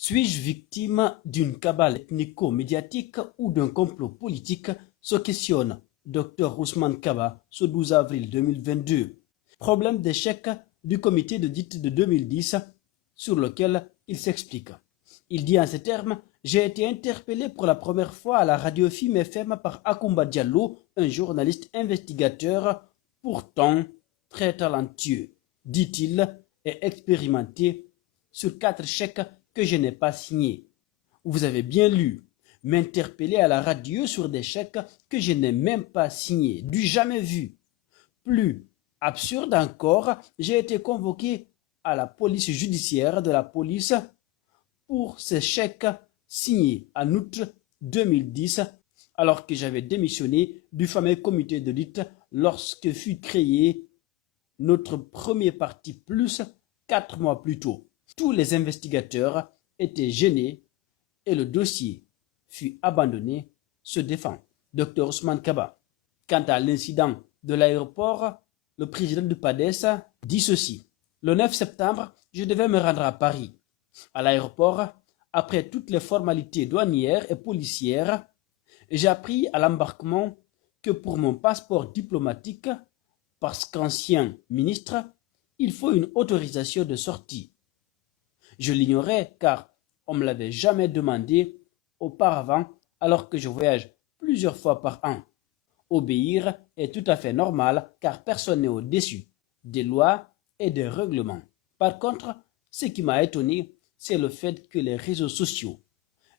Suis-je victime d'une cabale ethnico-médiatique ou d'un complot politique, se questionne Dr Ousmane Kaba ce 12 avril 2022. Problème d'échec du comité d'audit de 2010 sur lequel il s'explique. Il dit en ces termes: j'ai été interpellé pour la première fois à la radio FIM FM par Akoumba Diallo, un journaliste investigateur pourtant très talentueux, dit-il, et expérimenté sur 4 chèques que je n'ai pas signés. Vous avez bien lu, m'interpeller à la radio sur des chèques que je n'ai même pas signés, du jamais vu. Plus absurde encore, j'ai été convoqué à la police judiciaire de la police pour ces chèques signés en août 2010, alors que j'avais démissionné du fameux comité d'audit lorsque fut créé notre premier parti plus 4 mois plus tôt. Tous les investigateurs étaient gênés et le dossier fut abandonné, se défend Dr Ousmane Kaba. Quant à l'incident de l'aéroport, le président du PADES dit ceci: le 9 septembre, je devais me rendre à Paris. À l'aéroport, après toutes les formalités douanières et policières, j'ai appris à l'embarquement que pour mon passeport diplomatique, parce qu'ancien ministre, il faut une autorisation de sortie. Je l'ignorais car on ne me l'avait jamais demandé auparavant alors que je voyage plusieurs fois par an. Obéir est tout à fait normal car personne n'est au-dessus des lois et des règlements. Par contre, ce qui m'a étonné, c'est le fait que les réseaux sociaux,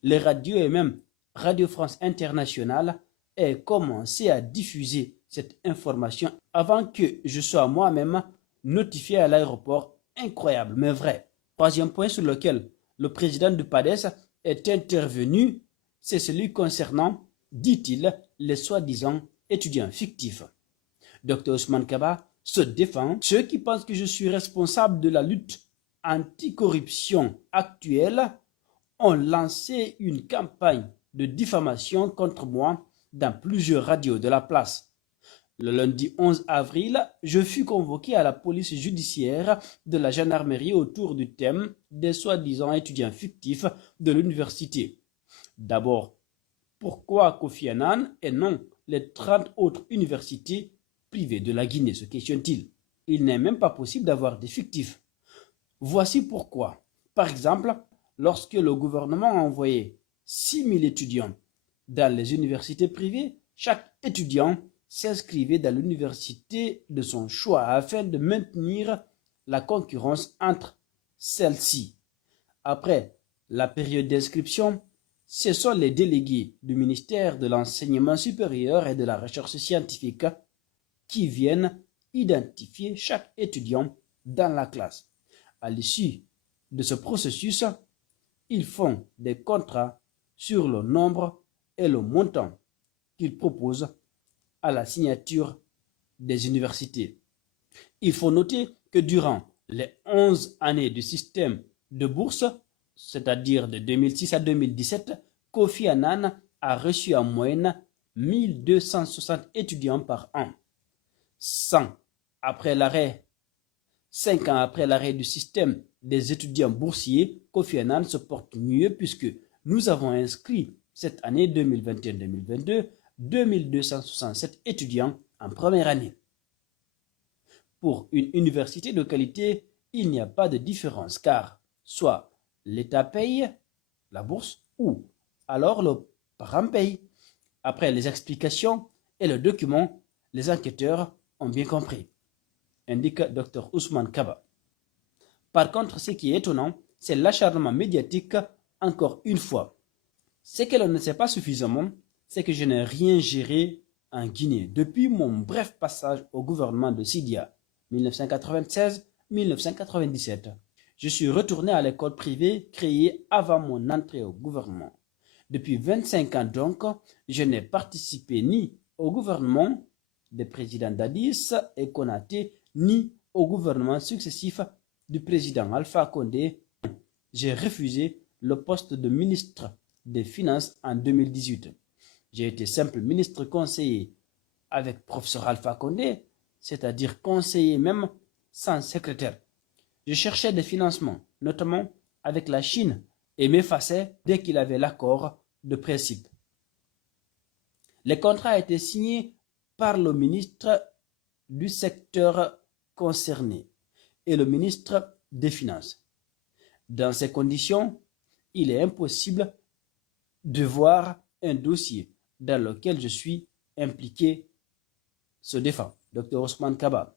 les radios et même Radio France Internationale aient commencé à diffuser cette information avant que je sois moi-même notifié à l'aéroport. Incroyable, mais vrai. Troisième point sur lequel le président du PADES est intervenu, c'est celui concernant, dit-il, les soi-disant étudiants fictifs. Dr Ousmane Kaba se défend. Ceux qui pensent que je suis responsable de la lutte anticorruption actuelle ont lancé une campagne de diffamation contre moi dans plusieurs radios de la place. Le lundi 11 avril, je fus convoqué à la police judiciaire de la gendarmerie autour du thème des soi-disant étudiants fictifs de l'université. D'abord, pourquoi Kofi Annan et non les 30 autres universités privées de la Guinée, se questionne-t-il. Il n'est même pas possible d'avoir des fictifs. Voici pourquoi. Par exemple, lorsque le gouvernement a envoyé 6000 étudiants dans les universités privées, chaque étudiant s'inscrivait dans l'université de son choix afin de maintenir la concurrence entre celles-ci. Après la période d'inscription, ce sont les délégués du ministère de l'Enseignement supérieur et de la Recherche scientifique qui viennent identifier chaque étudiant dans la classe. À l'issue de ce processus, ils font des contrats sur le nombre et le montant qu'ils proposent à la signature des universités. Il faut noter que durant les 11 années du système de bourse, c'est-à-dire de 2006 à 2017, Kofi Annan a reçu en moyenne 1260 étudiants par an. 5 ans après l'arrêt du système des étudiants boursiers, Kofi Annan se porte mieux puisque nous avons inscrit cette année 2021-2022 2267 étudiants en première année. Pour une université de qualité, il n'y a pas de différence car soit l'État paye la bourse ou alors le parent paye. Après les explications et le document, les enquêteurs ont bien compris, indique Dr Ousmane Kaba. Par contre, ce qui est étonnant, c'est l'acharnement médiatique encore une fois. Ce que l'on ne sait pas suffisamment, c'est que je n'ai rien géré en Guinée depuis mon bref passage au gouvernement de Sidia, 1996-1997. Je suis retourné à l'école privée créée avant mon entrée au gouvernement. Depuis 25 ans donc, je n'ai participé ni au gouvernement des présidents Dadis et Konaté, ni au gouvernement successif du président Alpha Condé. J'ai refusé le poste de ministre des Finances en 2018. J'ai été simple ministre conseiller avec professeur Alpha Condé, c'est-à-dire conseiller même sans secrétaire. Je cherchais des financements, notamment avec la Chine et m'effaçait dès qu'il avait l'accord de principe. Les contrats étaient signés par le ministre du secteur concerné et le ministre des Finances. Dans ces conditions, il est impossible de voir un dossier dans lequel je suis impliqué se défend. Dr Ousmane Kaba.